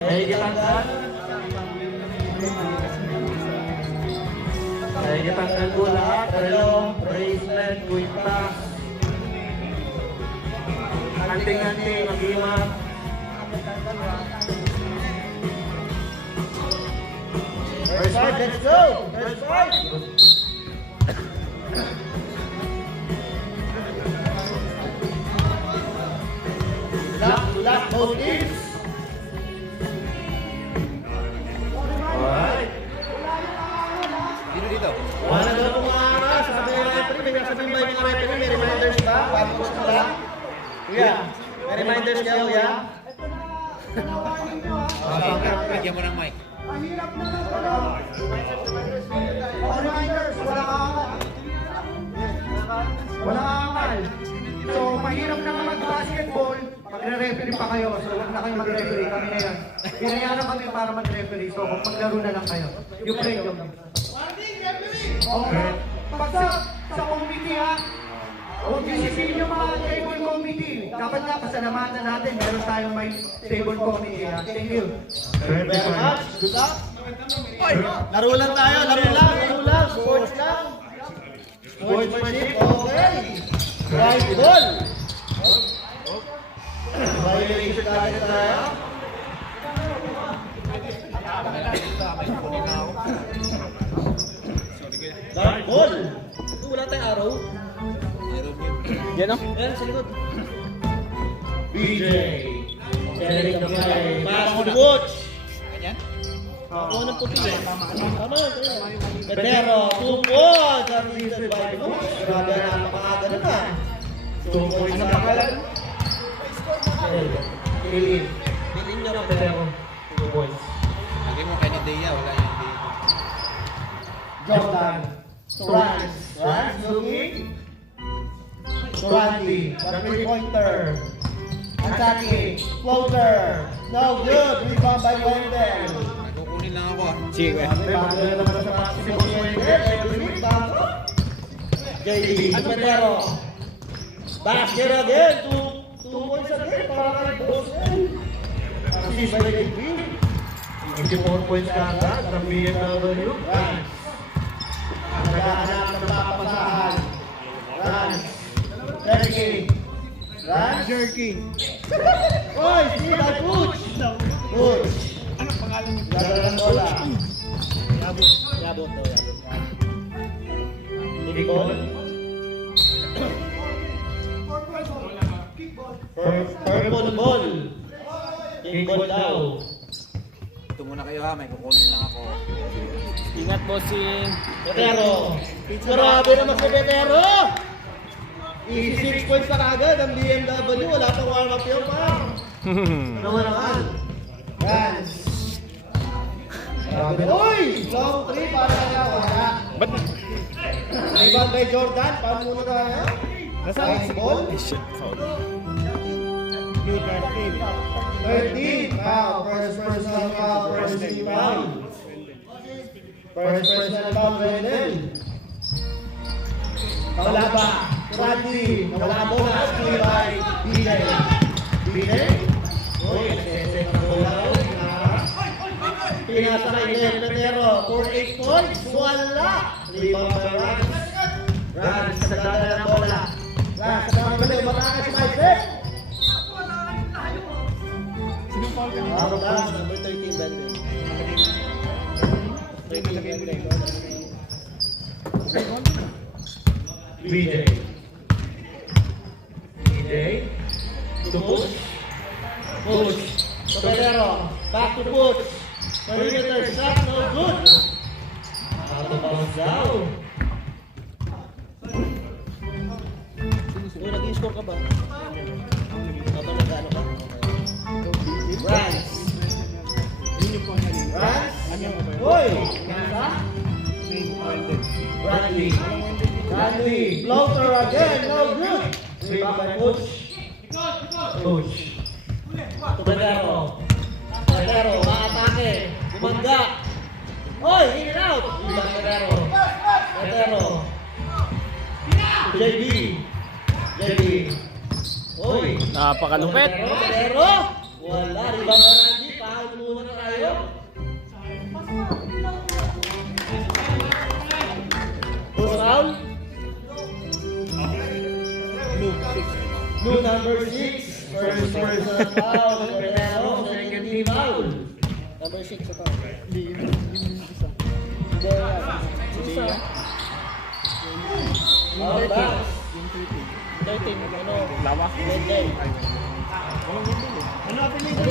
Tanggal ko lahat, relong, bracelet, kwintas, anting-anting, mag-imat. First five, let's go! First five! Lock both teams. Alright. Dito. Wala na po mga aras. Sabi ng referee, may sabihin ba yung mga referee? May reminders ba? Paano po sila? Kuya, may reminders ka, kuya? Bigyan mo ng mic. Mahirap na lang pala. Reminders, wala kakakal. Wala kakakal. So, mahirap na nga mag-basketball. Magre-referee pa kayo. So, huwag na kayo mag-referee. Kami na yan. Pinayaran kami para mag-referee. So, maglaro na lang kayo. Yung play nyo. Okay. Pag sa committee ha, huwag isipin yung mga table committee. Dapat nga pasalamatan natin. Meron tayong may table committee ha. Thank you. Very much. Good luck. Laro lang tayo. Laro lang. Sports lang. Sportsmanship. Okay. Right ball. Violation tayo tayo. Dark ball. Wala tayong araw. Yan o. Yan, sa likod. BJ. Selling the play. Pass to the coach. Ganyan? Ako ng puti eh. Tama. Pero, 2 points. Assisted by coach. Grabe na, napakaga na na. 2 points na pangalan. Pilin. Pilin niya na pero 2 points. Lagi mo kay Nadia, wala yan din. Jordan. Rans. Rans looking. Randy. The 3-pointer. Attacking. Floater. No good. Rebound by Wendell. Kukunin lang ako. Sige. Bago na naman sa practice si Boss Wendell. JD. Alpetero. Basket again. 2 points again. Para kay Boss Wendell. Assist by JD. 24 points ka agad. Ang BMW. Rans. Nagahanap ng papasahan. Rans. Jerky. Rans. Jerky. Oy, sila Butch. Butch. Anong pangalan niyo? Laro ng bola. Yabot. Big ball. Purple ball. King ball daw. Ito muna kayo ha, may kukunin lang ako. Ingat, bossing. Petero. Grabe naman si Petero. Easy 6 points na kagad ang BMW. Wala pang warm-up yun pa. Naman. Rans. Grabe. Uy! Long 3 para kaya wala. Ba't? Rebound kay Jordan. Paano muna tayo? Nice ball. 13. Foul. First personal foul. First team foul. First personal foul. Wendell. Wala ba? Randy. Wala bola. Steal by BJ. BJ? Uy, nagsesek ang bola. Pinasa kay Petero. 4-8 points. Wala. Rebound by Rans. Rans sa dala ng bola. Rans sa dala ng bola. Matakas si Mike. Ako ba? Number 13 Bendel. 13 Bendel. BJ. To push. Push. Pedero. Back to push. Perimeter shot. No good. Out of bounds daw. Uy, nag-i-score ka ba? Ito nag-ano ka? Rans. Rans? Uy! Nasa? Bradley. Floater again. No good. Rebound by Push. Push. Pedero. Maatake. Gumanda. Oy! In and out. Rebound Pedero. JB. Oy! Napakalupit. Pedero. Wala. Rebound by Randy. Foul muna. Blue number 6. First personal foul. Pero second team foul. Number 6 ito. Foul back. 13. Ano? Lawa. Ano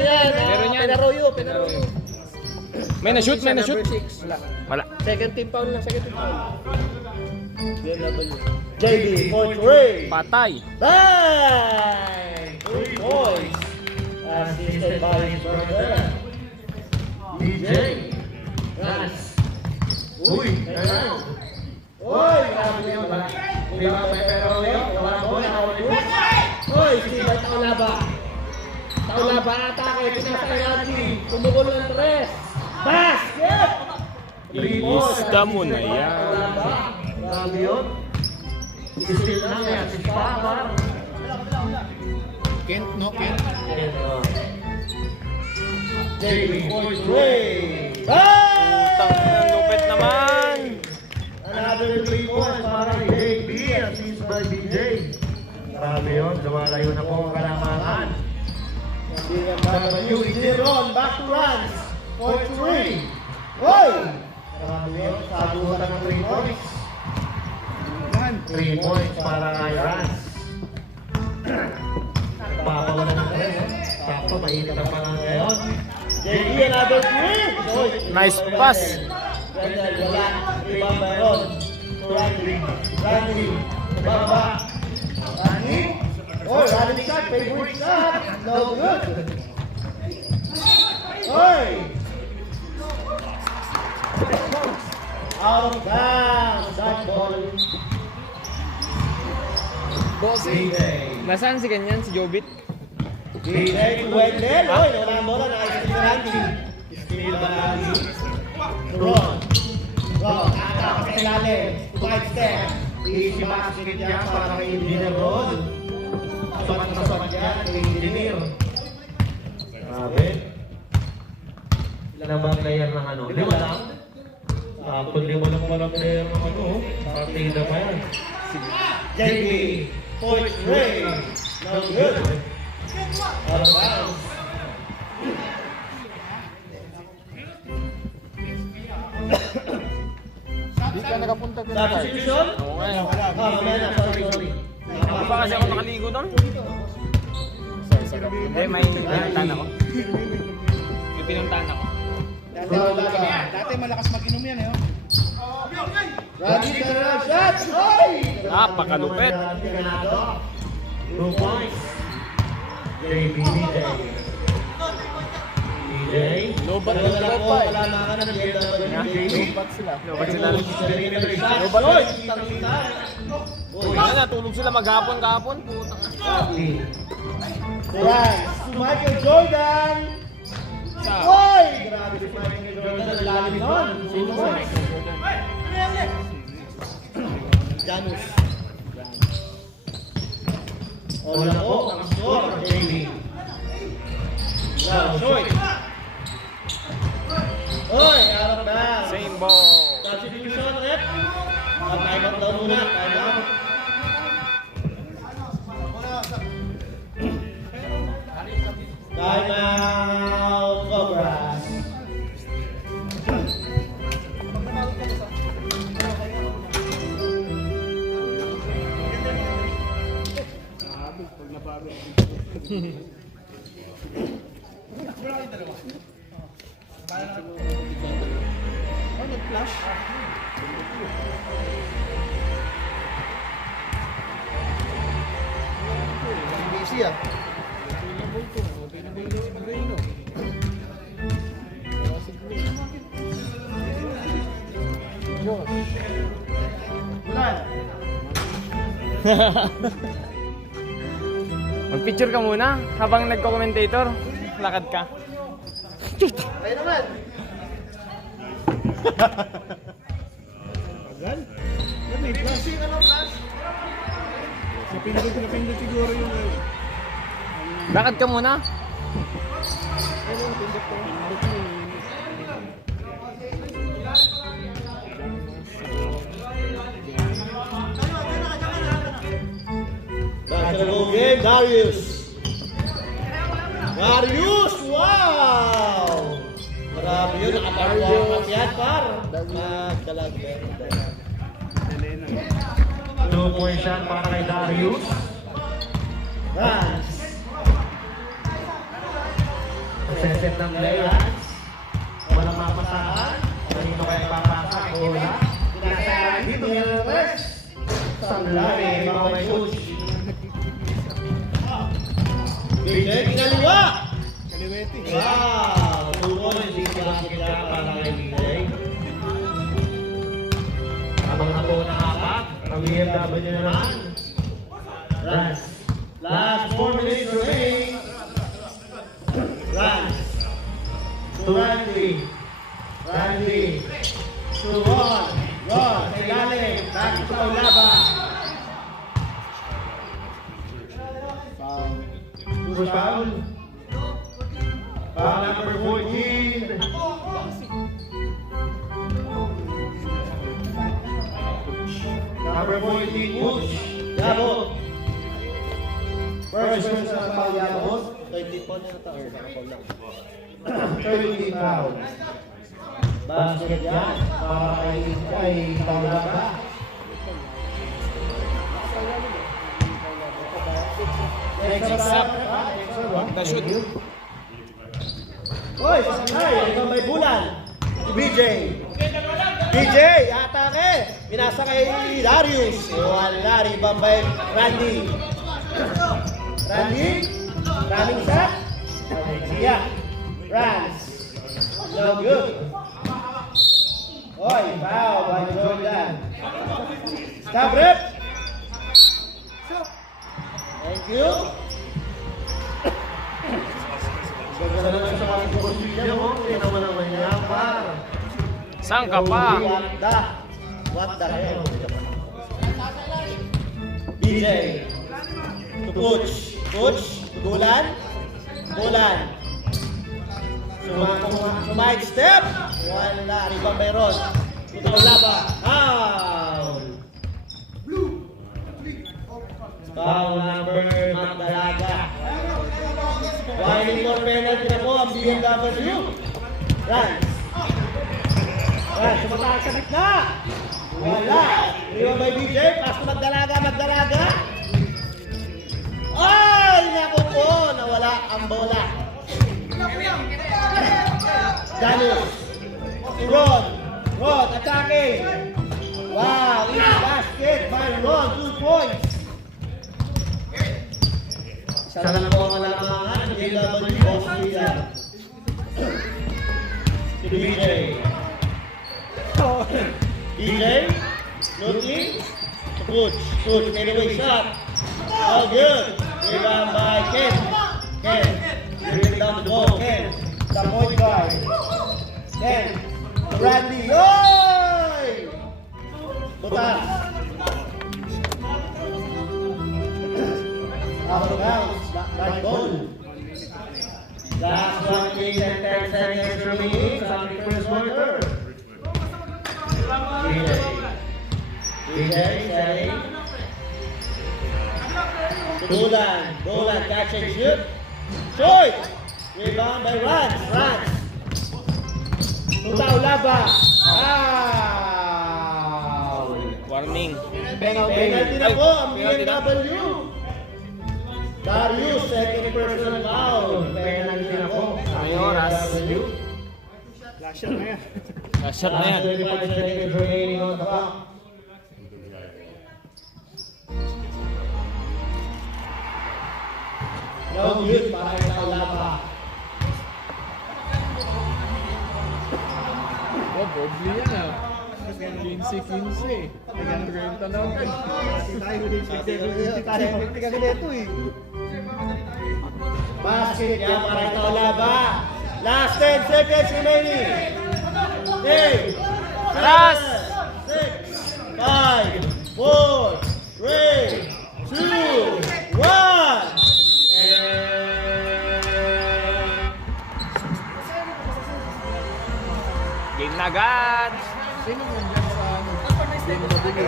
yan? Meron yan. Penaroyo. Penaroyo. May na-shoot, may na-shoot. Wala. Wala. Second team foul lang. Second team foul. JB. Coach Ray. Patay. Bang! 3 points. Assisted by his brother. DJ. Ras. Uy, kaya. Uy, grabe yun. Di ba may pero yun? Walang bola. Uy, Steve, Taulaba. Taulaba atake. Pinasa energy. Tumukulo ng tres. Basket! 3 points. Ilista mo na yan. Taulaba. Grabe yun. Isil lang yan. Si Pamar. Kent, no? Kent. JB Coach Ray. Putang ina, lupit naman. Another 3 points para kay JB at assist by DJ. Grabe yun, lumalayo na po ang kalamangan. Ron, back to runs. Coach Ray. Hoy! Grabe yun, sagutan ng 3 points. 3 points para kay Rans. Papawalan ng 3. Sakto, mainit ang pangang ngayon. JB, another 3. Nice pass. Wala. Ibang meron. Randy. Randy. Baba. Randy. Oh, Randy shot. Favorite shot. No good. Oy. Out of bounds. That ball. Bossing. Nasaan si ganyan, si Jobit? DJ Wendell. Oy, wala ang bola. Nice to Randy. Steal by Randy. Ron. Ron. Atak sa ilalim. Wide step. Easy basket yan para kay Engineer Ron. Sabat na sabat yan kay Engineer. Grabe. Ilan ang mga player ng ano? Lima lang. Sakto lima lang pala player ng ano. Partida pa yan. JB. Coach Ray. No good. Out of bounds. Di ka nakapunta doon. Substitution? Oo nga. Mamaya na. Sorry. Hindi pa kasi ako nakaligo doon. Hindi, may pinuntahan ako. May pinuntahan ako. Dati malakas mag-inom yan, eh. Raji Canal shot! Hoy! Napakalupit. 2 points. JB DJ. DJ. Lobat Dalawa ng lang po, tropa eh. kalamangan ng BMW. Lobat sila. Lobat sila. Lobat Oy! Uy! Ano na, tulog sila maghapon-kahapon. Putang. Right. To Michael Jordan! Hoy! Grabe si Michael Jordan. Ang lalim nun. Sino ba? Janus. Wala po ang score. JB. Shoy. Oy, harap na. Same ball. Substitution, rep. Time out daw muna. Time out. Time out, Cobras. Busy ah. Mag-picture ka muna habang nagko-commentator. Lakad ka. Ayun naman. May flashing, ano flash? Napindot siguro yung... Lakad ka muna. Right, so go game, Darius. Darius, wow! Marami yun, nakaparwalk up yan, par. Magdalag. 2 points yan para kay Darius. Rans. Set ng Leyans. Walang mapasahan. Kanino kaya papasak? Wala. Pinasa dito yung rest. Sanlari, mga may coach. BJ, pinaliwa! Kaliwete. Wow! 2 points, easy basket yan para kay BJ. Habang ako nakapak, ang BMW na naman. Rans. Last 4 minutes remaining. Rans. To Randy. Randy. To Ron. Ron. Sa ilalim. Back to Paulaba. First foul. Foul number 14. Number 14, Push. Yabot. First personal foul Yabot. 30 po na ito. 13 foul. Basket yan. Para kay Paulaba. Next up. Na-shoot. Hoy, Sanay. Ikaw may bulan. Si BJ. BJ, atake. Binasa kay Darius. Wala, rebound by Randy. Randy. Running shot. Yeah. Rans. No good. Hoy, foul by Jordan. Stop rep. Thank you. Ganda naman sa mga kukusilya mo. Hindi naman ang manyapar. Saan ka pa? What the hell? DJ. To Coach. Coach. Bulan. Bulan. Sumahid step. Wala. Ribang meron. Ito ang laba. Foul. Foul number Magdalaga. Whining for penalty na po ang BMW. Rans. Rans, sumataas sa gitna. Wala. Riwa by BJ. Pass to Magdalaga. Magdalaga. Ay! Naku po. Nawala ang bola. Janus. Ron. Ron, attacking. Wow, easy basket by Ron. 2 points. Sana lang po ang alamangan ng BMW Austria. Si BJ. BJ. Looking. To Coach. Coach, made away shot. All good. Rebound by Ken. Ken. Bring down the ball. Ken. The point guard. Ken. Randy. Oy! Butas. Out of bounds. By goal. Last 1 minute and 10 seconds remaining. Sa ating first quarter. BJ. BJ setting. Bulan. Bulan catch and shoot. Shoot! Rebound by Rans. Rans. Paulaba. Foul. Warning. Penalty na po ang BMW. Darius, second personal foul. Penalty na po ang Ay, oras. BMW. Last shot na yan. Na-shot na yan. 25 seconds remaining on the clock. No good para kay Paulaba. Oh, Bobby yan ah. 15-15. Nag-underground tanaw ka. Basket yan para kay Paulaba. Last 10 seconds remaining. 8, Last. 6, 5, 4, 3, 2, 1. Game na agad. Sino mo dyan sa ano? Game na bigay.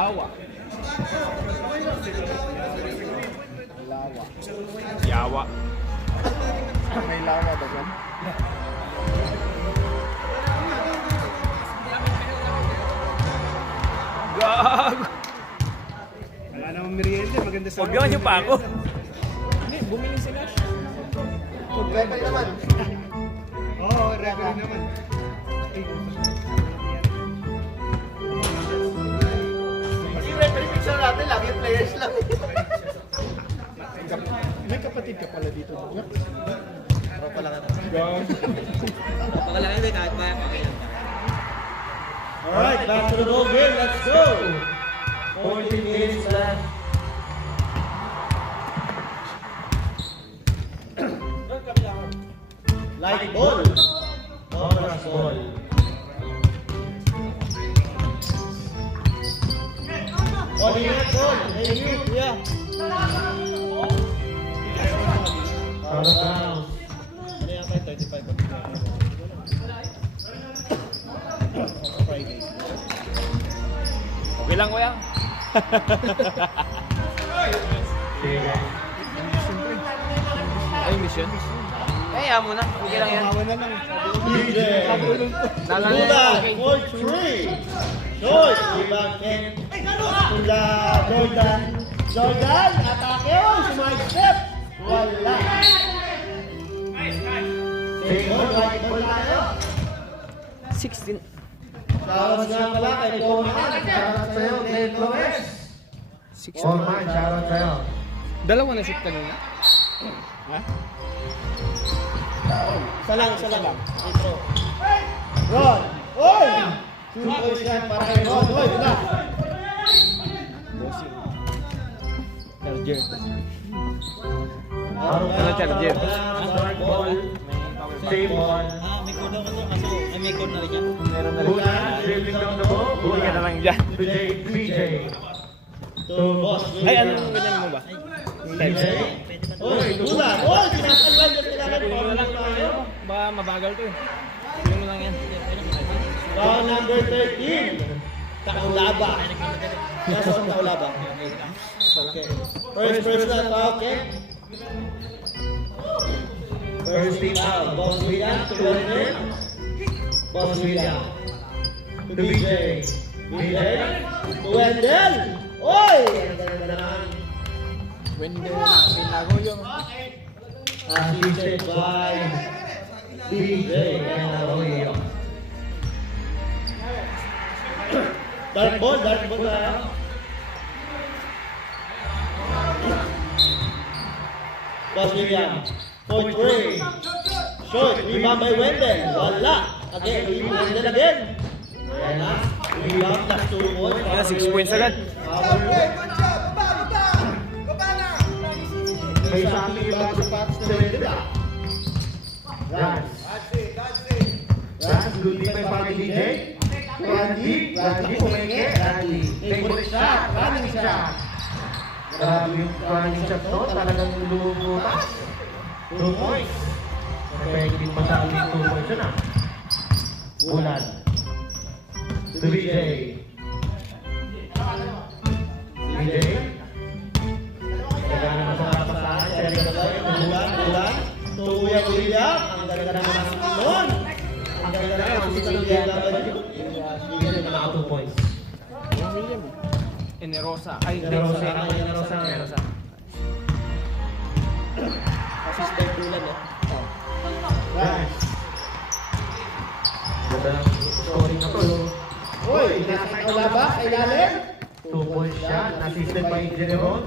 Lawa. Lawa. Yawa. May lawa ba dyan? Gago. Wala namang merienda. Maganda sa Huwag naman yung pa ako. Hindi, bumili sila. Referee naman. Oo, referee naman. Kasi referee picture natin, lagi players lang. May kapatid ka pala dito. Tropa lang. Alright, back to the ball game. Let's go. 14 minutes left. Light ball. Bonus ball. Body net ball. Thank you. Yeah. Out of bounds. Ano yata yung 35 ba? Friday. Okay lang, kuya. Ay, mission. Kaya mo na. Okay lang yan. Tawa na lang. DJ. Nalang yan. Bulan Okay. for 3. Short. Rebound Ken. Tula Jordan. Jordan. Atake. Oh, sumag-step. Wala. Take ball. Right ball tayo. 16. Shoutout nga pala kay Poman. Shoutout sa'yo, Glenn Flores. 16. Oh man, shoutout sa'yo. Dalawa na shoot kanina. Ha? Isa lang. Intro. Ron. Oy! 2 shot para kay Ron. Oy, wala. Charger. Out of Ano, charger? Start ball. Save ball. May code na rin yan. Meron na rin. Bulan, dribbling down the ball. Bumili ka na lang dyan. BJ. To boss. Ay, anong ganyan mo ba? BJ. Oy, Bulan. Oy, sinasalwan niya sila ng Tingnan mo lang tayo. Baka mabagal to eh. Tingnan mo lang yan. Foul number 13. Kaulaba. Nasa ang Kaulaba. Okay. First na foul, okay? First team foul. Boss William to Wendell. Boss William. To BJ. BJ. To Wendell. Oy! Wendell. Pinagoyo. Assisted by BJ and Arroyo. Dark ball tayo. Boss William. For 3. Short. Rebound by Wendell. Wala. Again. Wendell again. Ayan na. Rebound plus 2 points. Kaya 6 points agad. May sabi ba sa Pats na Wendell ah? Rans. Rans, good lead by Pati DJ. Randy, pumenge. Randy. Favorite shot, running shot. Grabe yung running shot no, talagang lumubutas. 2 points. Effective madami 2 points yun ah. Bulan. To BJ. BJ. Kaya naman sa kapasahan. Seryo na tayo. Bulan. To Kuya William. Ang ganda naman ang nun. Ang ganda naman ang sita ng DLW. Bigyan naman ako 2 points. Yung William. Enerosa. Ay, Enerosa. Enerosa. Enerosa. Assist by Bulan eh. Rans. Ganda ng scoring na to. Uy, nasa Kaulaba, sa ilalim. 2 points siya, assisted by Generon.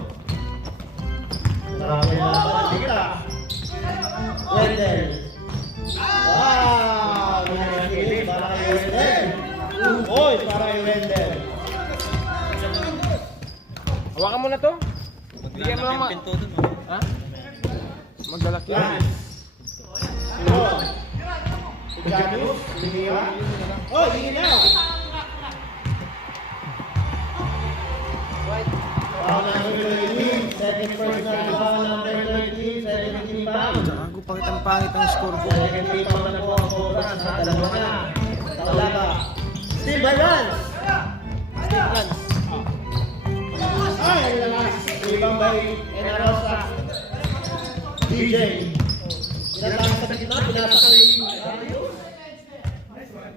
Grabe na naman, dikita. Wendell. Wow! Nangyayakilip para kay Wendell. Uy, para kay Wendell. Hawakan mo na to. Bigyan mo lang Ha? Maglalaki. Rans. Silon. Janus. Liniwa. Oh, hingin na. Foul number 13. Second personal foul number 13. Second team foul. Gago, pangit ang score ko. Second team foul na po ang Cobras. Dalawa na. Kaulaba. Steve by Rans. Steve Rans. Ay, ang lakas. Ibang by Enarosa. DJ. Pinatakas sa gitna, pinasa kay Darius.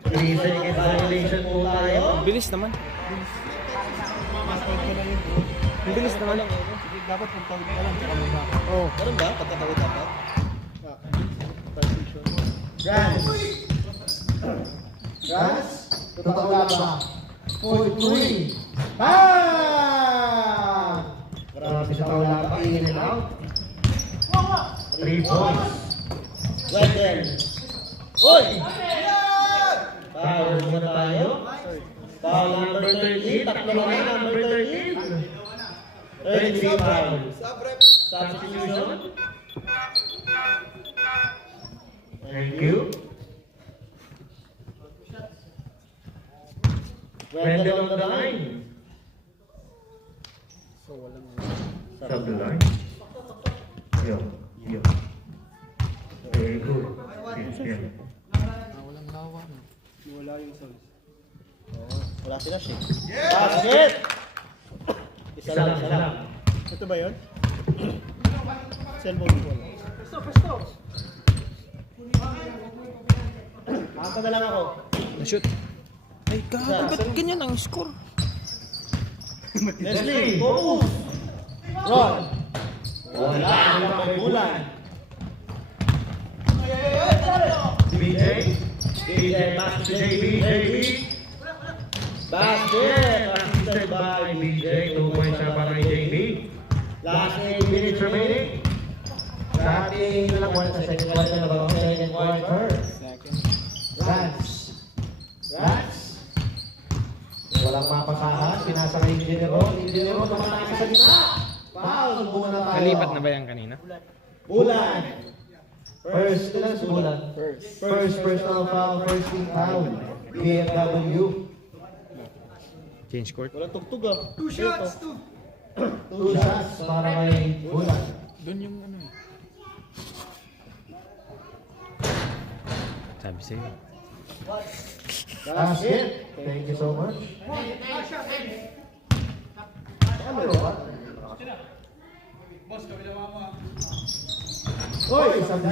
3 second violation po tayo. Bilis naman. Ang bilis naman. Dapat kung tawid ka lang, tsaka muna. Oh. Ganun ba? Pagkatawid dapat? Rans. Rans. Totoo ba? 4-3. Bang! Grabe sa tawala pa. In and out. 3 points. Wendell. Uy! Foul muna tayo. Foul number 13. Tatlo na kayo, number 13. 33 foul. Substitution. Thank you. Wendell on the line. Sub the line. Yo. Very good. Yeah. Walang lawa. Wala yung sound. Wala sila shake. Basket! Isa lang. Ito ba yun? Cellphone ko. Maka na lang ako. Na-shoot. Ay, gago. Ba't ganyan ang score? Leslie, focus! Ron! Wala, may bulan. BJ, pass to JB. Basket! Assisted by BJ. 2 points na para kay JB. Last 8 minutes remaining. Sa ating ilang quarter, second quarter na ba? Second quarter. Rans. Walang mapasahan. Pinasa kay Ingeniero. Ingeniero tumatake sa gitna. Foul. Muna tayo. Nalipat na ba yan kanina? Bulan. First personal foul. First team foul. BMW. Change court. Walang tugtog ah. 2 shots para kay Bulan. Doon yung ano eh. Sabi sa'yo. That's it. Thank you so much. Oy, isang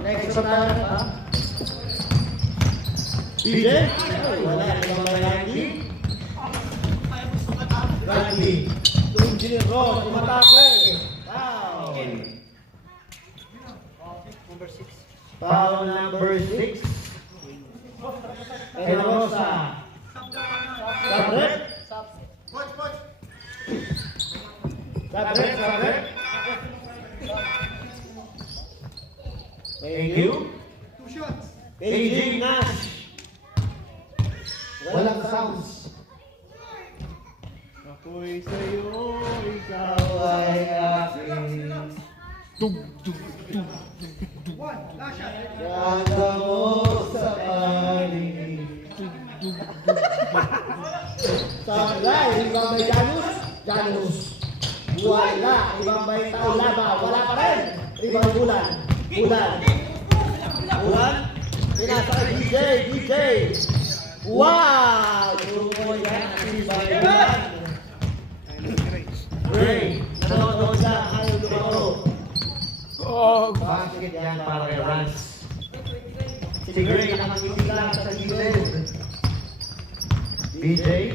next up tayo ha. DJ? Wala, ibang ba Randy? Engineer Ron, tumatake. Foul number 6. Enarosa. Sabrek. Thank you. 2 shots. AJ Nash. Walang sounds. Ako'y sa'yo, ikaw. Ay aking. Ganda mo sa paligid. Sablay, ibang may Janus. Wala, ibang may Taulaba. Wala pa rin. Ibang Bulan. Pinasa kay DJ. Wow! Puro mo yan. Assist by Bulan. Gray. Nanonood sa ayaw lumaro. Oh! Basket yan para kay Rans. Si Gray nakangiti lang sa gilid. BJ.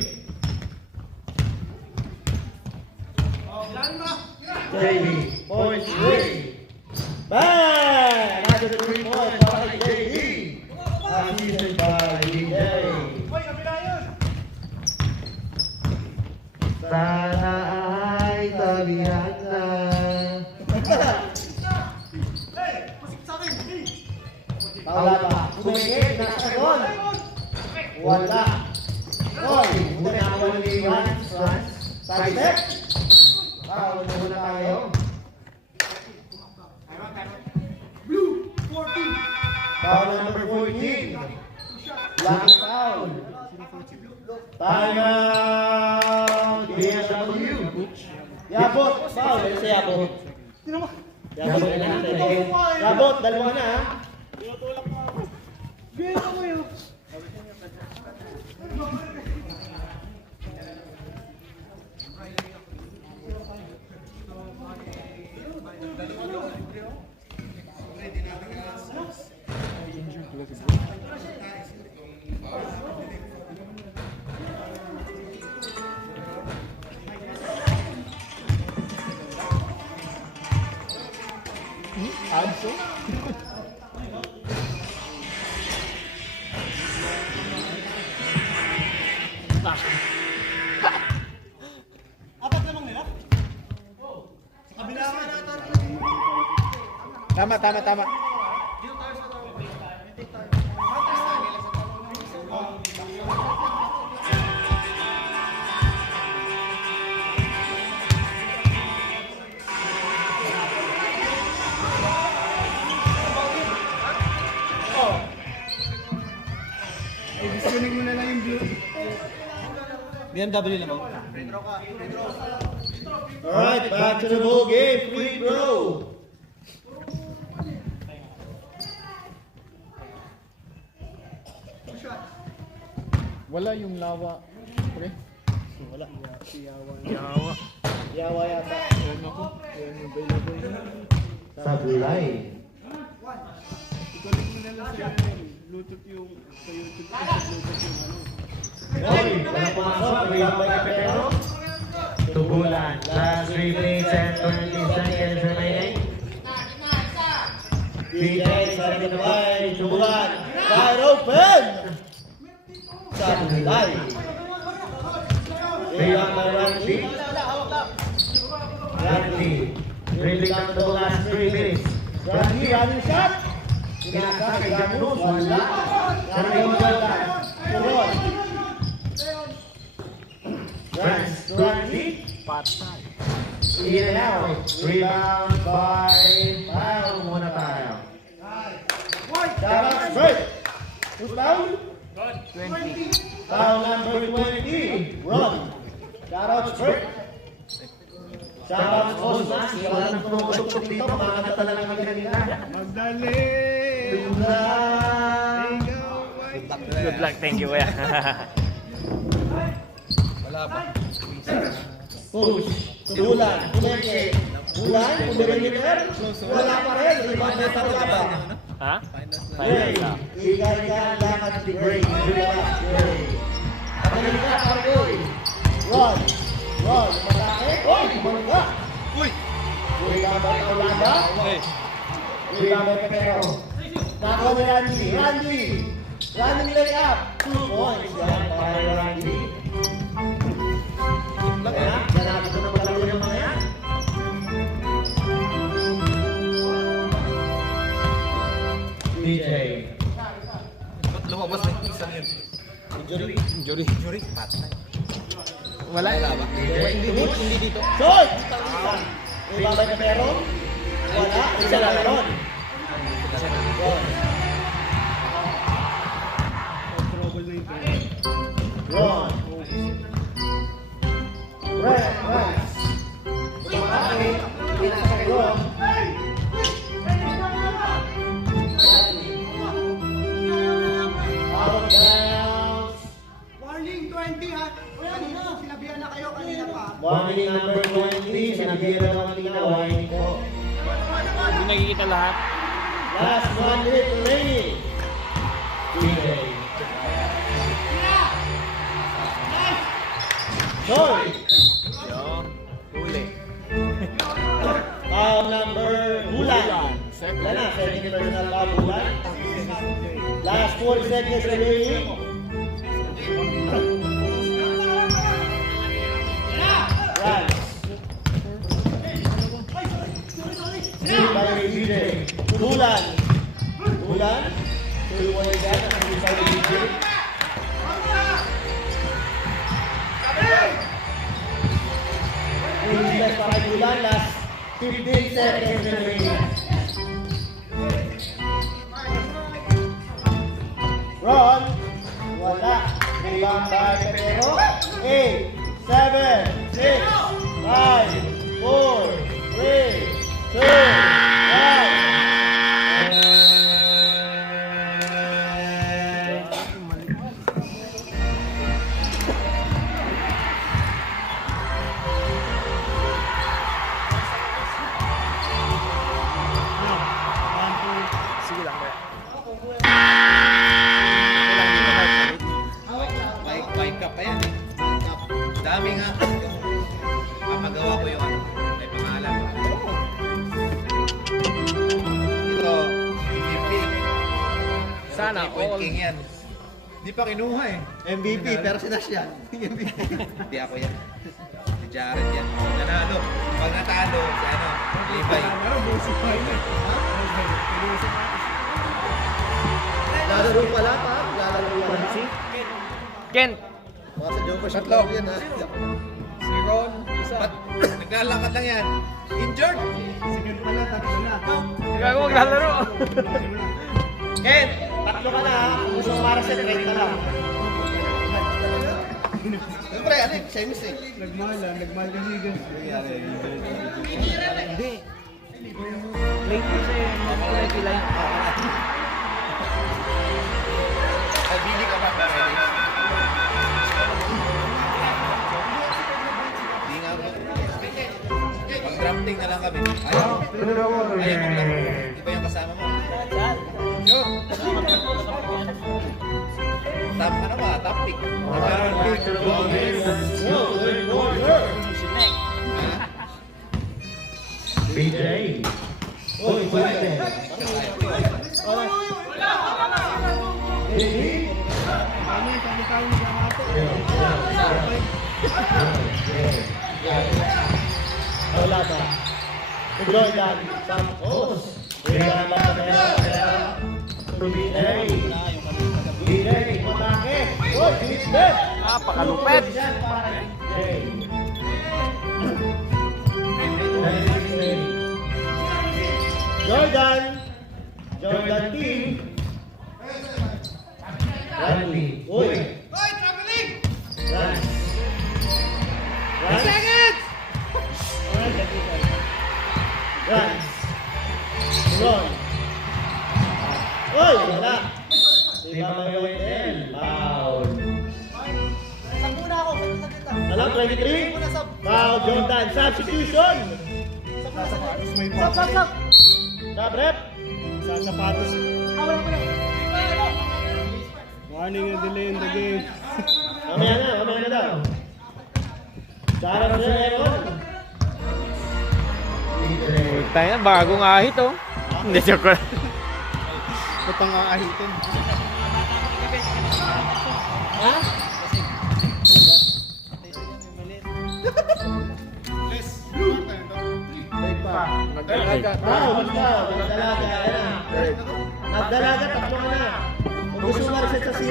JB. Points Gray. Bang! Another 3 points para kay JB. Assisted by BJ. Sana ay tabihan na. Wala ba? Kumingit, nasa doon. Wala. Oy, muna ako ni Rans. Side step. Foul muna tayo. Foul number 14. Last foul. Time out. BMW. Yabot. Foul. Ito sa Yabot. Yabot, dalawa na ha. Anso? Tama, tama, tama. I-disconnect mo na lang yung blue. BMW naman. Alright, back to the ball game. Free throw. Wala yung lawa. Pre. Wala. Yawa. Yawa yata. Ayun ako. Ayun, available na. Sablay. I-connect mo na lang sa Bluetooth yung sa YouTube ko sa Bluetooth yung ano. Oy, wala pumasok. Rebound by Pero. Tubulan. Last 3 minutes and 20 seconds remaining. DJ, sabi na ba? Tubulan. Wide open. Sablay. Rebound by Randy. Randy. Dribbling down the last 3 minutes. Randy, running shot. Pinasa kay Janus. Wala. Rebound wala. Turon. Randy. Patay. In and out. Rebound by Foul muna tayo. Shout break. Who's foul? 20. Foul number 20. Run. Shout out break. Shout out Osman. Wala nang tumutok dito. Makakata na lang kami kanina. Magdali! Good luck, thank you, kuya. Push. Tubulan. Pumeke. Bulan. Pumerimeter. Wala pa rin. Rebound by Parulaba. Ha? Gray. Iga-iga. Lakad ni Gray. Gray. Pagaliga. Pargoy. Run. Run. Matake. Oy! Bumangga. Uy! Rebound by Parulaba. Rebound by Pero. Nakaw ni Randy. Randy. Running leg up. 2 points. Yan para Randy. Ganapin ko ng palaro yung mga yan. DJ. Lumabas na yung isa yun. Injury. Injury. Wala. Hindi dito. Shot! Rebound by Pero. Wala. Isa lang ron. Trouble na yung Ron. Red. Reds. Tumakaki. Pinasa kay Ron. Out of bounds. Warning 20 ha. Kanina, sinabihan na kayo kanina pa. Warning number 20. Sinabihan na naman kanina. Warning po. Hindi nakikita lahat. Last 1 minute remaining. DJ. Short. Yo. Huli. Foul number Bulan. Second. Wala na, second personal foul Bulan. Last 40 seconds remaining. Run. Steal by DJ. Bulan. Bulan. 2-1 again. Steal by DJ. Release para Bulan. Last 15 seconds remaining. Ron. Wala. Rebound by Pero. 8, 7, 6, 5, 4, 3, 2, 1. Sige lang, kuya. May cup pa yan eh. Dami nga. Papagawa ko yung ano. May pangalan. Sana Point all. king yan. Di pa kinuha eh. MVP, pero sinasya. Hindi ako yan. Si Jared yan. Nanalo. Pag natalo, si ano, Levi. Lalaro pala pa. Lalaro pala. Kent. Mga sa Joker shot lang yan ha. Si Ron, isa. Ba't naglalakad lang yan? Injured? Gago maglalaro. Ken, tatlo ka na ha. Kung gusto mo para sa trade na lang. Siyempre, ano eh, semis eh. Nagmahal kasi gan. Hindi. Late kasi. Late line. Bili ka ba? Hindi nga ba? Pag drafting na lang kami. Ayaw mo. Ayaw mo lang. Iba yung kasama mo. Sure. Top ano ba? Top pick. BJ. Uy, pwede. Wala ba? Jordan Santos. Wala ba na BJ. BJ, matake. Uy, bilis din. Napakalupet. Jordan. Jordan T. Randy. Uy. Uy, traveling! Rans. Seconds! Rans. Ron. Uy, wala. Lima Mayoel. Foul. Alam, 23? Foul, Jordan. Substitution. Sab, rep. Sa sapatos. Warning and delay in the game. Mamaya na daw. Sarap na Aaron. Tayo na, bagong ahit oh. Hindi, joke lang. Ba't ang aahitin? Ha? Nagdalaga. Nagdalaga, tatlo ka na. Kung gusto mo reset sa 0,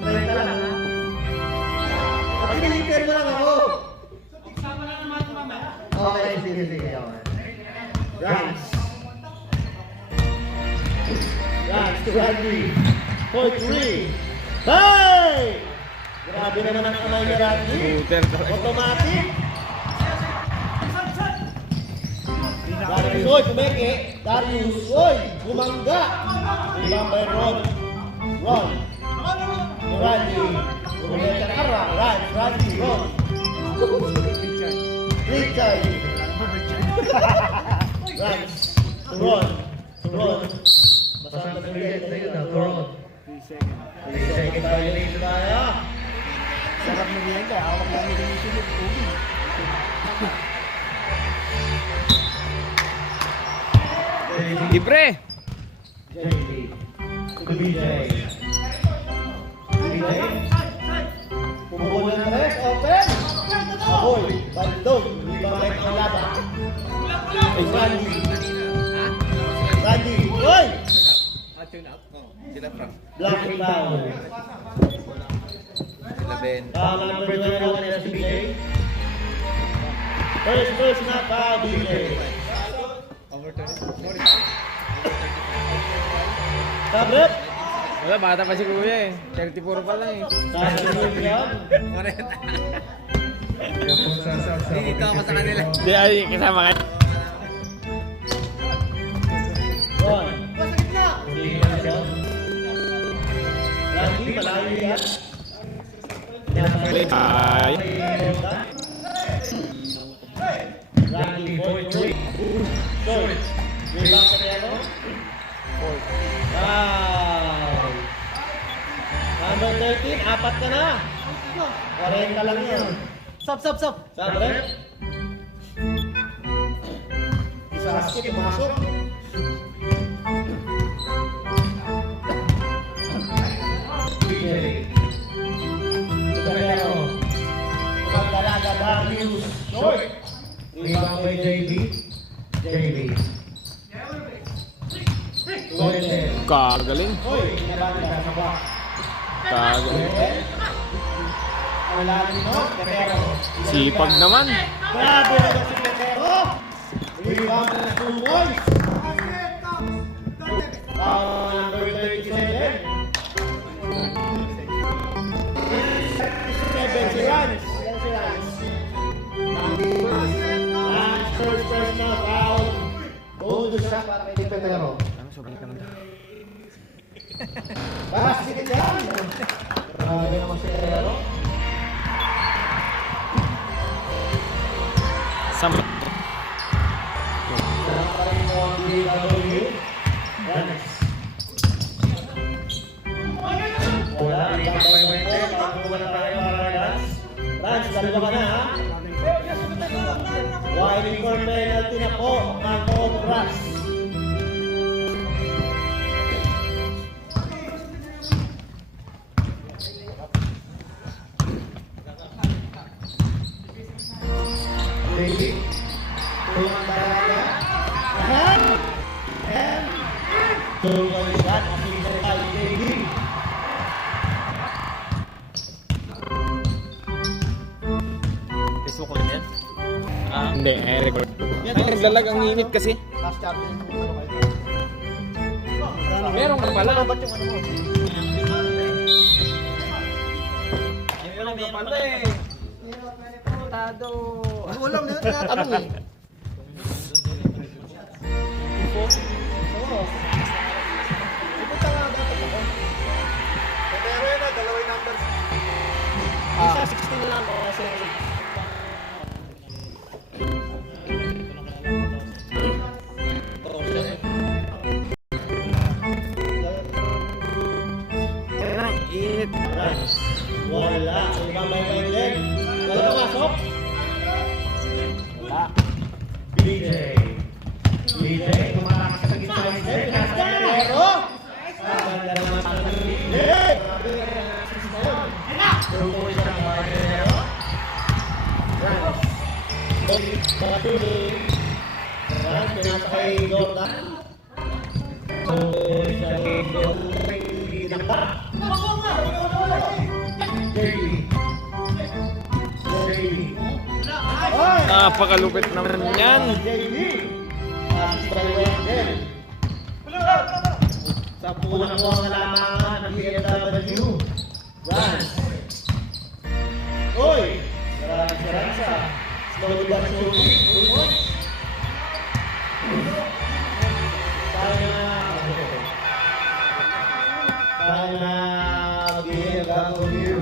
try ka lang ha. At piniliter mo lang ako. Okay, sige. Rans. Rans to Randy. Point 3. Hey! Grabe naman ang kamay ni Randy. Shooter talaga. Automatic. Darius, oy, pumeke. Darius, oy, bumangga. Ibang by Ron. Ron. Randy. Bumeke ka Ron. Randy, Ron. Richard. Rans. Ron. Masama na bigay sa'yo na, Ron. 3 second violation tayo. Sarap na diyan ka. Awak lang nito yung sunod. Libre. JP. BJ. Pumupulan na rin. Open. Ahoy. Bandog. Ibabalik ang laban. Randy. Oy! Sila Frank. Black and foul. Sila Ben. Number 2 naman nila si BJ. First na foul, BJ. Over 30. Sabrep. Wala, bata pa si Kuya eh. 34 pa lang eh. Sabrep yan. Hindi dito ako sa kanila. Hindi, ay, kasama ka. Ron. Randy, malayo yan. Ay. Randy, point 3. Short. Rebound sa piano. Wow. Number 13, apat ka na. 40 lang yan. Stop. Sabre. Basket, pumasok. Short. Rebound by JB. JB. Wendell. Kagaling. Hoy, kinabati ka sa block. Kagaling. Wala rin no? Pero. Sipag naman. Grabe na si Petero. Rebound na 2 points. Number 37. 37 si Rans. First personal foul. Bonus shot para kay Petero. Basket yan. Grabe naman si Petero. Sama. Rans, dalawa ka na ha? Winding for penalty na po, Marco Rans. Baby, tulungan talaga. Tulungan siya, nakikita tayo, baby. Facebook ko yan. Hindi, record. Ay, naglalag ang init kasi. Meron ka pala. Meron ka pala eh. Tado. Wala na tinatanong eh. Isa 16 na lang kasi. Init. Wala. Ibang may pwede. Wala pasok. Wala. BJ. BJ. Tumatakas sa gitna. Nasa Pero. Maganda naman sa BJ. Tuloy siya ng Martinero. Rans. Mga tuloy. Rans. Pinasa kay Jordan. Tuloy siya kay Jordan. Napakalupit naman yan. Sa pulang po ang lamangan ng BMW. Rans. Uy! Maraming si Ransa. Slowly but surely. 2 points. Sana BMW.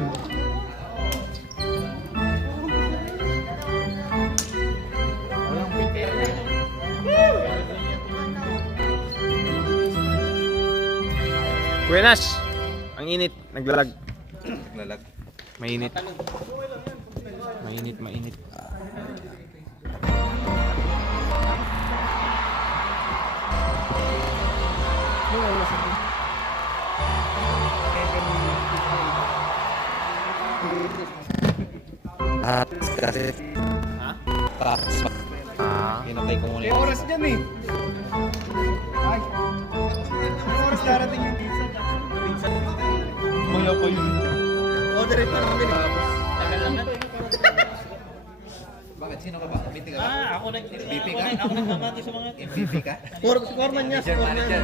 Buenas. Ang init. Naglalag. Lalag. Mainit. Mainit, mainit. Kasi. Ha? Tapos. Hinatay ko muna. Oras dyan eh. Oras darating yung pizza. Maya pa yun. Order pa naman din. Tagal lang na. Bakit? Sino ka ba? Committee ka ba? Ako MVP ka? Ako nagmamati sa mga MVP ka? Foreman niya. Manager.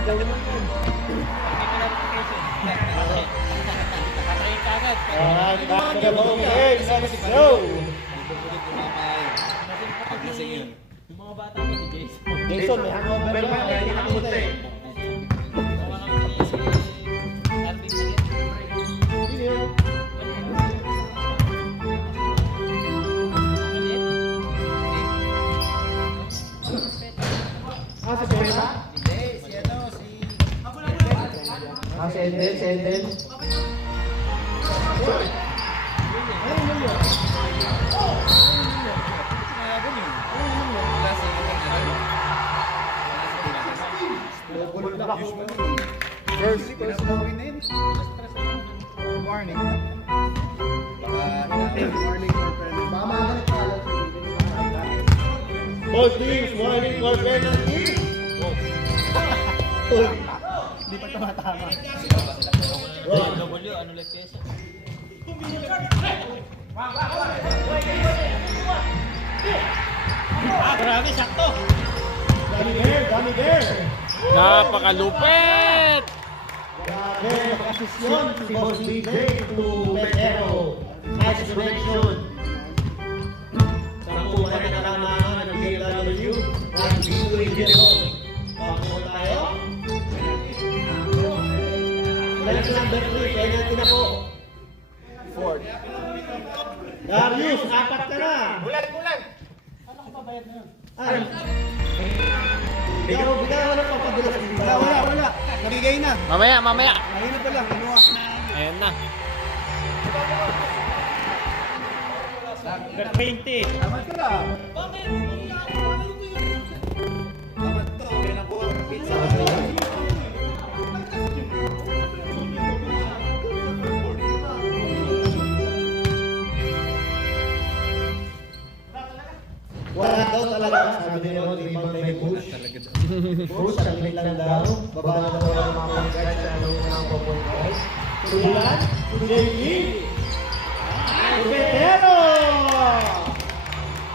Kakain ka agad. Alright, back to the ball game. Let's go! Bubulit ko mga maayo. Pag-gising yun. Yung mga bata mo si Jason. Jason, may hangover pa. Hindi nakapunta eh. Si Pera? Hindi, si ano, si... Si Endel, si Endel. Wala si ano. First warning. Baka Warning or friend. Baka magalit ka lang. Both teams warning for penalty. Uy. Hindi pa tumatama. Ron. Grabe, sakto. Dami girl. Napakalupit! Grabe, nakasisyon si Boss BJ to Petero. Nice connection. Sa pumunta na nalamangan ng BMW. At Victory General. Pakimo tayo. Lens number 3, penalty na po. Ford. Darius, 4 ka na. Bulan! Ay. Bigaw ng papadulas dito. Wala. Nabigay na. Mamaya. Ayun na pala, kinuha. Ayan na. Number 20. Tama ka lang. Wala daw talaga. Sabi nila mo, di bang may push. Push, saglit lang daw. Baba na daw ang mga pang-guard sa ano ng couple guys. Tulan, JP. Petero!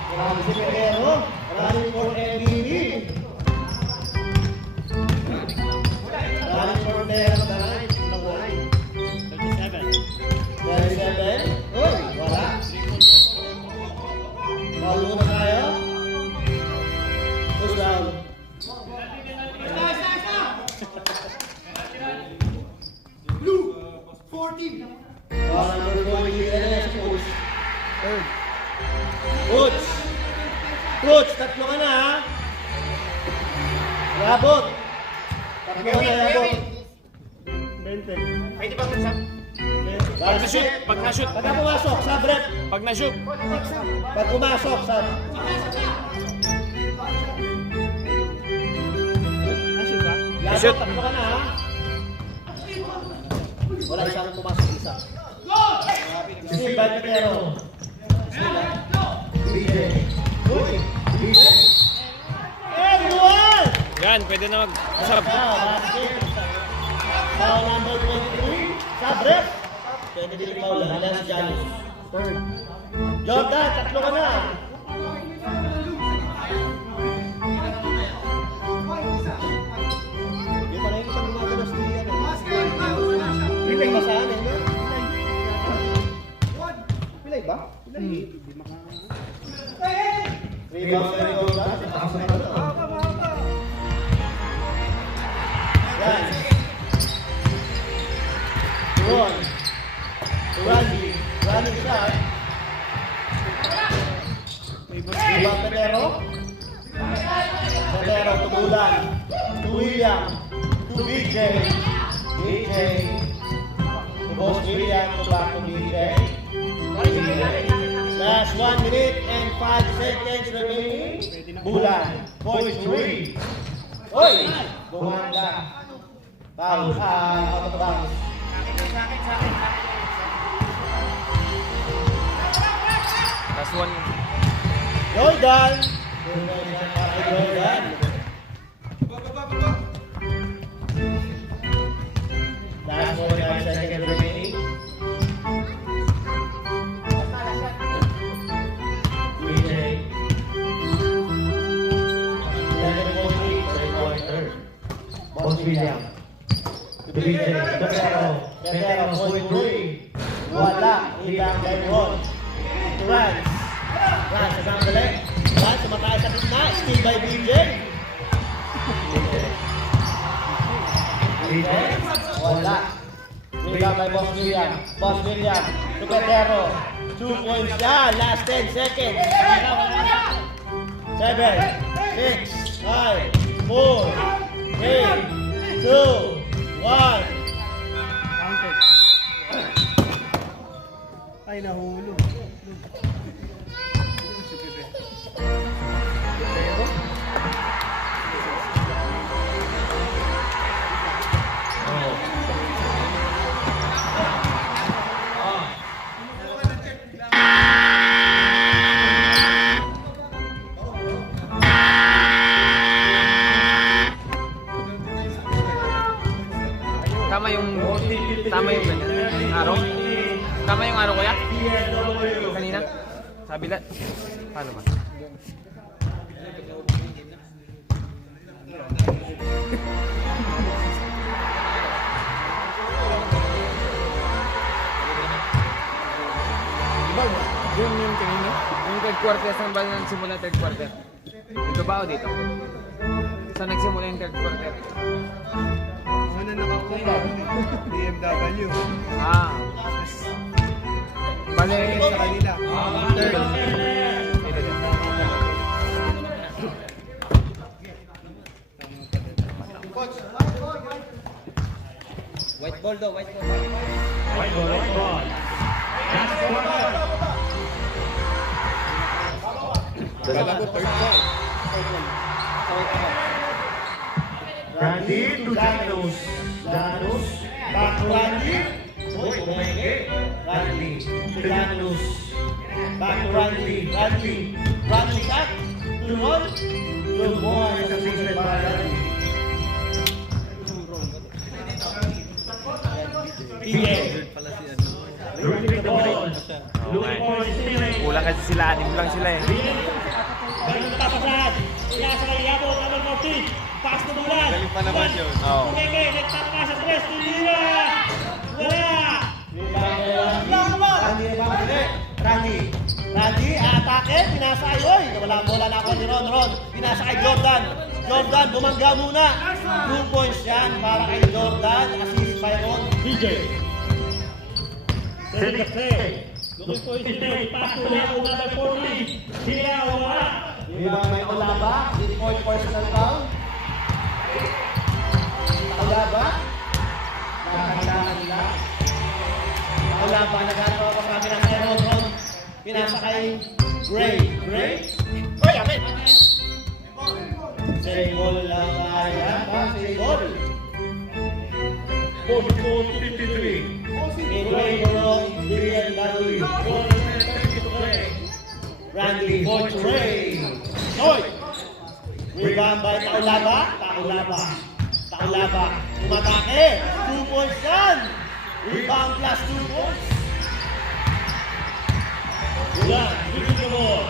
Grabe si Petero. Running for MVP. Running for Petero sa line. 37. Uy, wala. Paulo na tayo. Push down. Blue, 14. Number 20, push. Third. Coach, tatlo ka na ha. Yabot. Tatlo ka na, yabot. 20. Pwede ba mag-sub? Pag na-shoot. Pag pumasok, sa breath. Pag na-shoot. Pag pumasok, sa... Na-shoot. Tatlo ka na ha. Wala isang pumasok isa. Steve Petero. BJ. BJ. Everyone! Yan, pwede na mag-sub. Foul number 23, Sabret. Pwede din foul, Lance Janis. Third. Jordan, tatlo ka na. Hindi pa rin isang gumagalas ni ano. Pilay ba saan eh, no? Pilay ba? Pilay. Rebound na Jordan. Yan. Ron. Randy. Running shot. Ibang Petero. Petero tumulan. To William. To BJ. BJ. To Boss William. To back to BJ. Last 1 minute and 5 seconds remaining. Bulan. Boys to read. Oy! Bumanda. Foul. Out of bounds. Last one. Jordan! Jordan! Last 45 seconds remaining. BJ. 11-3, third-quarter. Boss William. To BJ. Petero. Petero, point three. Wala. Ibang Lebron. To Rans. Rans, isang galing. Rans, sumatay sa gitna. Steal by BJ. BJ. Wala. Rebound by Boss William. Boss William. To Petero. 2 points siya. Last 10 seconds. 7, 6, 5, 4, 8, 2, 1. Ay, nahulog. Tama yung ganyan. Araw? Tama yung araw kuya? Kanina? Sabi lang. Paano ba? Diba? Yung kanina? Yung third quarter, saan ba nagsimula third quarter? Dito ba o dito? Saan nagsimula yung third quarter? Ano na nakakuha? BMW. Ah. Bale, Sa kanila. third. White ball daw, white ball. Kala ko third ball. Randy to Janus. Janus. Back to Randy. Uy, umenge. Randy to Janus. Back to Randy. Randy. Randy shot. Two more. Two more. It's assisted by Randy. PA. Looking the ball. Looking for stealing. Kulang kasi sila, anim lang sila eh. Ganun tapasan. Pinasa kay Yabo. Number 14. Pass to Bulan. Galing pa naman yun. Oo. Umenge. Nagtapa sa tres. Tindira. Wala. Randy, atake, pinasa ay, oy! Wala bola na ako ni Ron. Pinasa kay Jordan. Jordan, bumangga muna. 2 points yan para kay Jordan. Assist by Ron. DJ. Second play. Looking for his play. Pass to Yabo. Number 14. Tira. Wala. Diba may Olaba? 3-point personal foul. Olaba? Nakahandaan nila. Olaba, nagagawa pa kami ng Ron. Pinasa kay Gray. Oy, amin! Sable lang kaya pa, Sable. 44-53. Gray, Ron, BMW. Randy, Ray. Oy! Rebound by Taulaba. Umatake. 2 points yan. Rebound plus 2 points. Bulan, bikin the ball.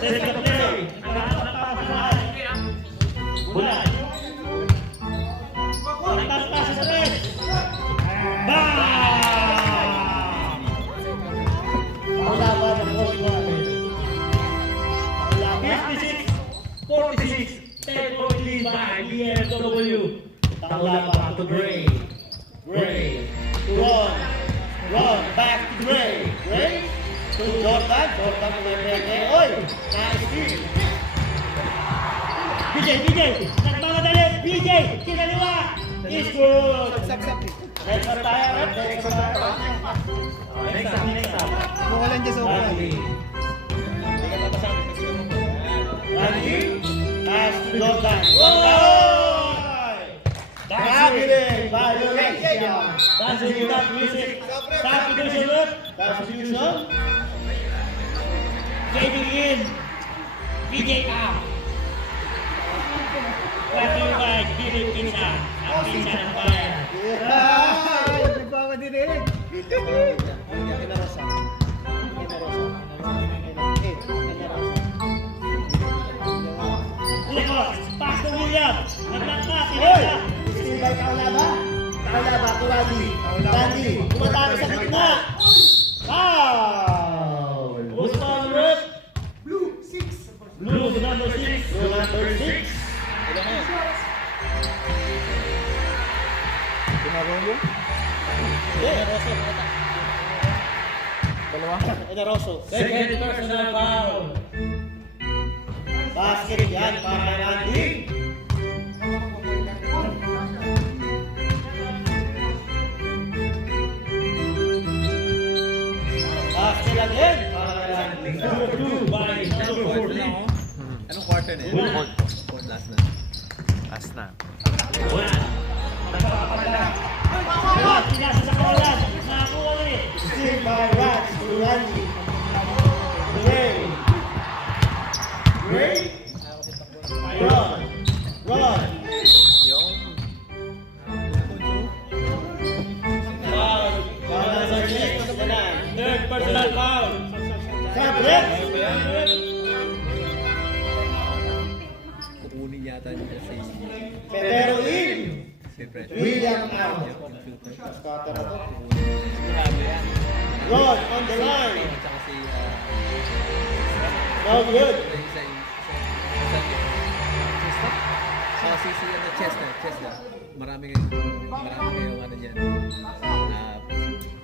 Second play. Nakapasal. Bulan. Nakapasal sa tres. Bam! Taulaba ng first one. Taulaba. 56-46. 10-point lead by BMW. Taulaba to Gray. To Ron, back to Gray. To Jordan to may peke. Oy! Na-steal. BJ! Nagmamadali! BJ! Kinaliwa! Is good! Next one tayo, rep. Next up. Mukalan dyan sa upan. Randy. Pass to Jordan. Oy! Nakabiling violation. That's it, without music. Substitution, rep. Substitution. JB in! BJ out! What do you like? Give it pizza. A pizza ng bayan. Lucas, pass to William. Naglangka, pinasa. Steal by Taulaba. Taulaba to Randy. Randy, tumatake sa gitna. Foul! Who's foul, rep? Blue, number 6. Number 6. Pinarong yun? Dalawa? Eneroso. Second personal foul. Basket yan para Randy. Basket again para Randy. Number 2 by number 14. Anong quarter na yun? Fourth last na. Last na. Pinasa sa kawalan. Nakakuha na eh. Steal by Rats to Randy. Ron. Yung kunin yata nila si Pero in. Fred. William out. Scatter na to. Grabe yan. Ron on the line. At saka si No good. Chester. Marami kayong ano dyan.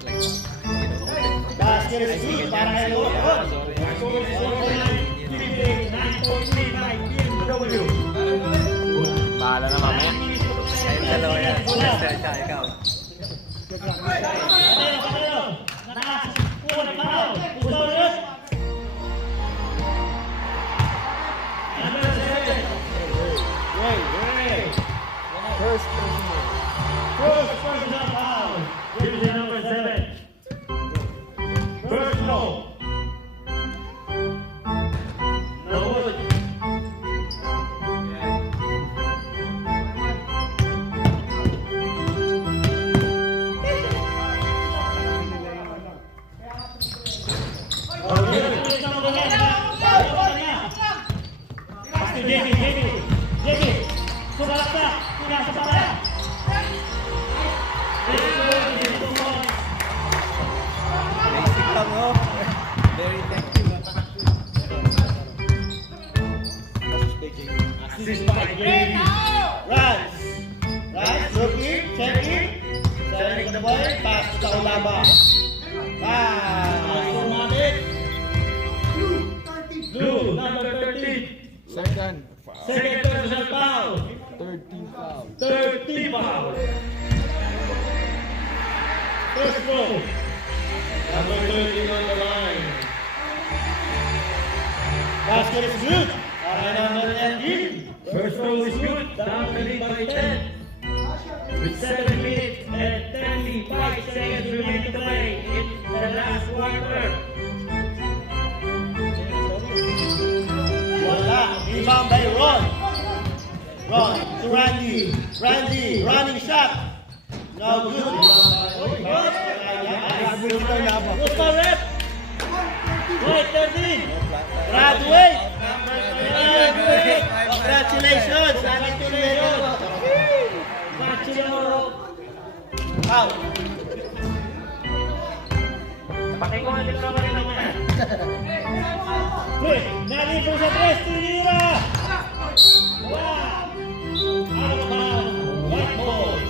Like, you know, Basket is sweet para kay Ron. Bahala na mamaya. ayun dalawa yan. Chester at saka ikaw. First personal. Basic lang, oh. Very effective. Assist by JB. Runs. Looking, checking. Selling the ball, pass to Taulaba. Blue, number 13. Second. Second personal foul. 13 foul. 30 foul. First goal. Number 13 on the line. Basket is good. Para number 10. First goal is good. Down the lead by 10. With 7 minutes and 35 seconds remaining to play in the last quarter. Wala. Rebound by Ron. Ron to Randy. Randy, running shot. No good. Who's my rep? Wait, 13. Graduate. Graduate. Congratulations. Congratulations. Out. Patay ko nga din ka rin naman. Good. Nalito sa tres. Tinira. Wow. Out of bounds. White ball.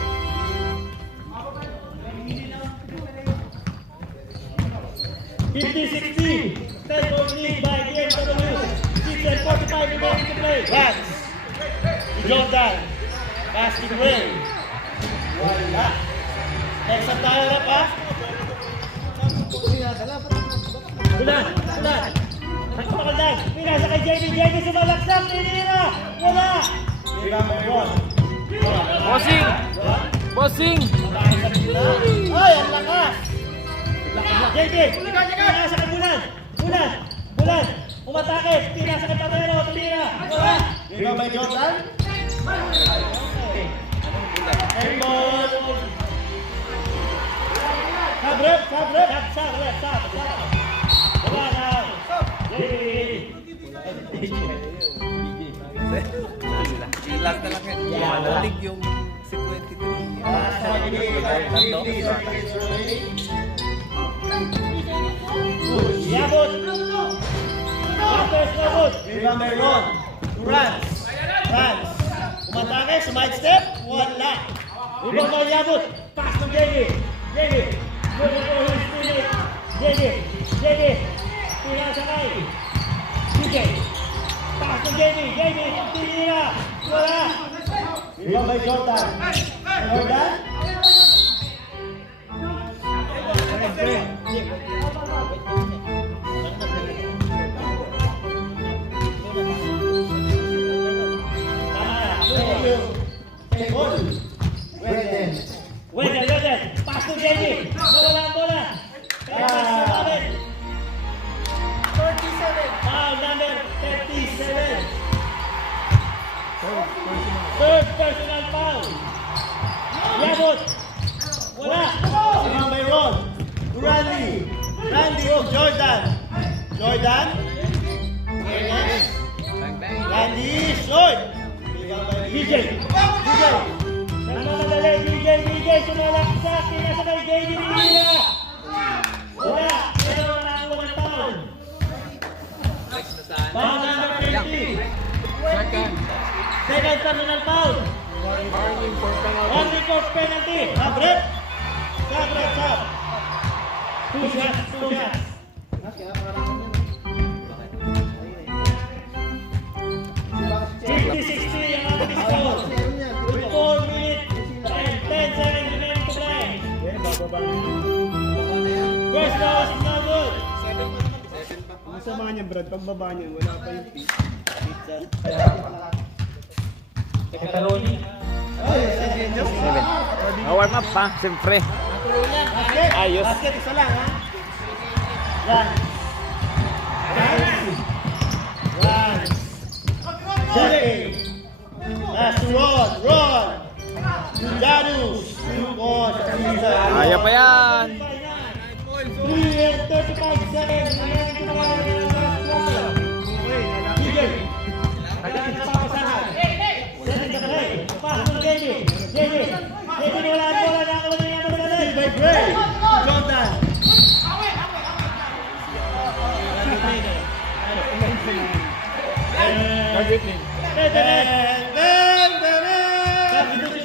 50-60. 10-point lead by BMW. 6 and 45 remaining to play. Rats. Jordan. Basket win. Wala. Next up tayo na pa. Ulan. Nagpapakaldag. Pinasa kay JB. JB sumalaksak. Tinira. Wala. Bossing! Ay, ang lakas. JB. Pinasa kay Bulan. Umatake. Pinasa kay Patero. Tinira. Wala. Rebound by Jordan. Airball. Sab. Wala na. Last na lang yan. Balik yung si 23. Yabot. Rebound by Ron. Runs. Umatake, smite step. Wala. Rebound by Yabot. Pass to JB. JB. Pinasa kay DJ. Pass to JB. Tinira. Wala. Rebound by Jordan. Wendell. Pass to JB. Nawala ang bola. Foul number 37. Third personal foul. Yabot. Wala. Rebound by Ron. Randy. Jordan. Randy short. DJ! Nagmamadali, DJ! Sumalaksak! Kinasabay, JD Rivera! Wala! Pero nakakuha ng taon! Foul number 50! Second personal foul! Warning for penalty. Only for penalty! Sabret! Sab! 2 shots! 50-60 ang ating score! With 4 minutes and 10 seconds remaining to play! First foul is no good! Masama niya, Brad. Pagbaba niya, wala pa yung pitch. Warm up pa, siyempre. Ayos. Basket, isa lang ha? Yan. Jerry. Last Ron. Janus. Ron. Kaya pa yan. 3 and 35 seconds. Remaining to play. DJ. Nagpapasahan. Setting the play. Pass to JD. JD wala ang bola. Nakakawala niya ang bola. By Gray. Jordan.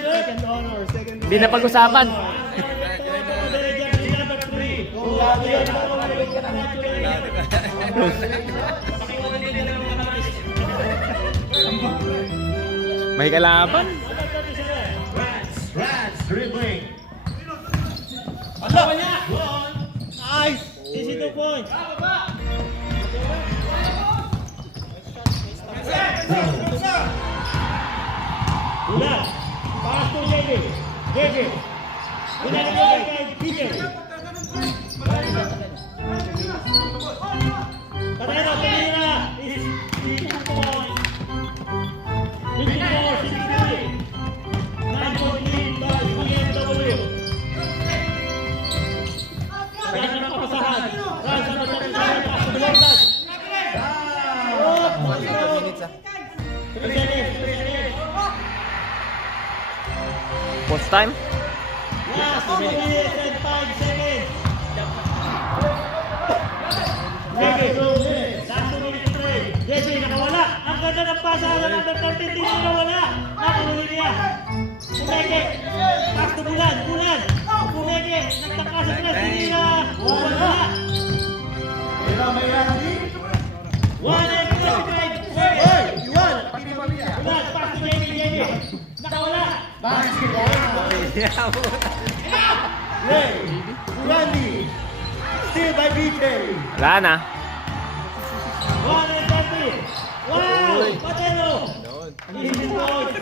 Second honor, second Hindi na pag-usapan. May kalaban. Rats dribbling. Asawa niya! Nice! Easy 2 points. Ula! Pass to JJ. Pinalagay kay DJ. Patay na! Is 2 points. 54-63. 9-point lead by BMW. Kaya na papasahan. Rasa na papasahan. Pass to Belontas. Oh! 3 seconds. Post time. Last 2 minutes and 5 seconds. Last 2 minutes to play. JJ nakawala. Ang ganda ng pasa ng number 13. Dito nawala. Nakahuli niya. Pumeke. Pass to Bulan. Pumeke. Nagtaka sa press. Hindi na. Wala. May Randy. 1 and 35 seconds. Bulan. Pass to JJ. Nakawala. Ray. Randy. Still by BJ. Wala na. 1 and 30. Wow! Patero! Easy point.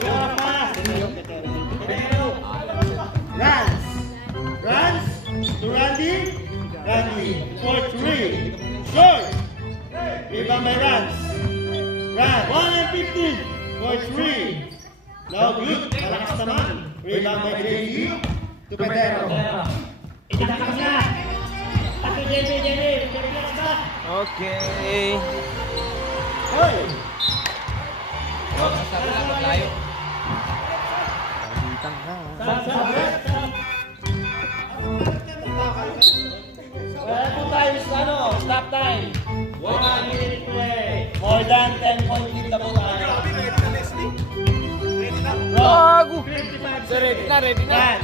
Pass. Rans to Randy. For 3. Short. Rebound by Rans. 1 and 15. For 3. Now good. Malakas naman. Rebound by JD. To Pedero. Itinakas na. Pato JJ. Relax ka. Okay. Hoy! Layo. Wala po tayo sa stop time. 1 minute play. More than 10 point lead na po tayo. Bago. 55 Ready na.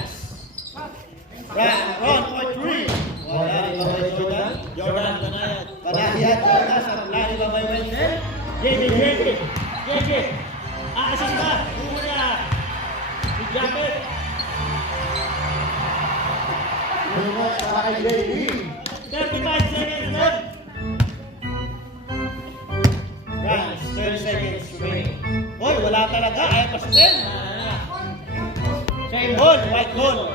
Ron for 3. Wala rin ba by Jordan? Panahiyan Jordan sa lari ba by Wendell? JJ. Assist na. Una. Si Jacket. Para kay JD. 35 seconds left. Rans, 30 seconds remaining. Hoy, wala talaga. Ay, pastel. Same ball, white ball.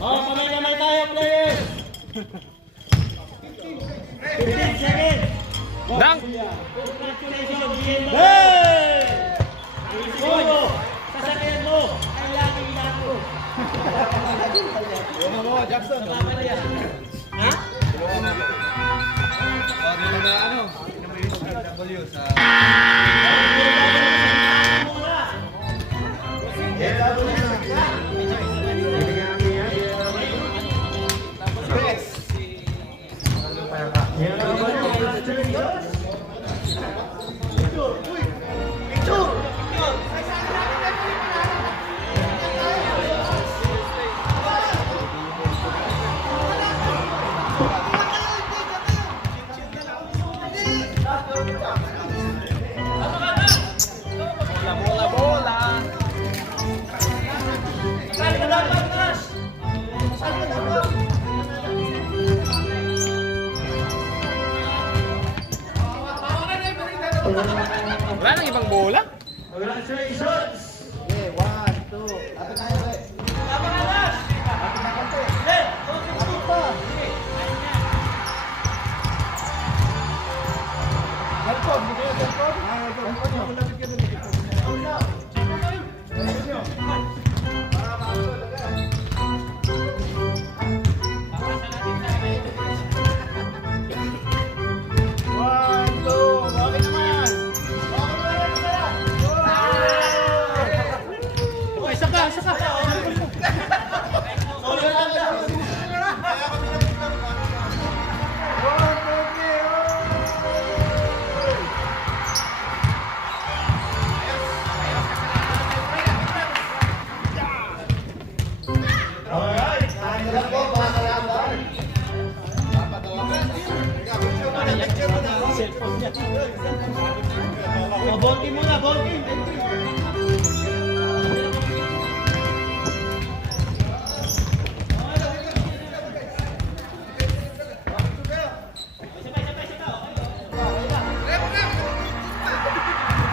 Kamay naman tayo, players. 15 seconds. Dunk. Congratulations, BMW. Hey! Solo. Sasakyan mo. Ay, lagi ko. Jackson. Ha? Oh, W sa... Wala nang ibang bola. Congratulations! Okay, 1, 2. Lapit tayo, pre. Alright, ano lang po mga kalaban? Ball game muna, ball game.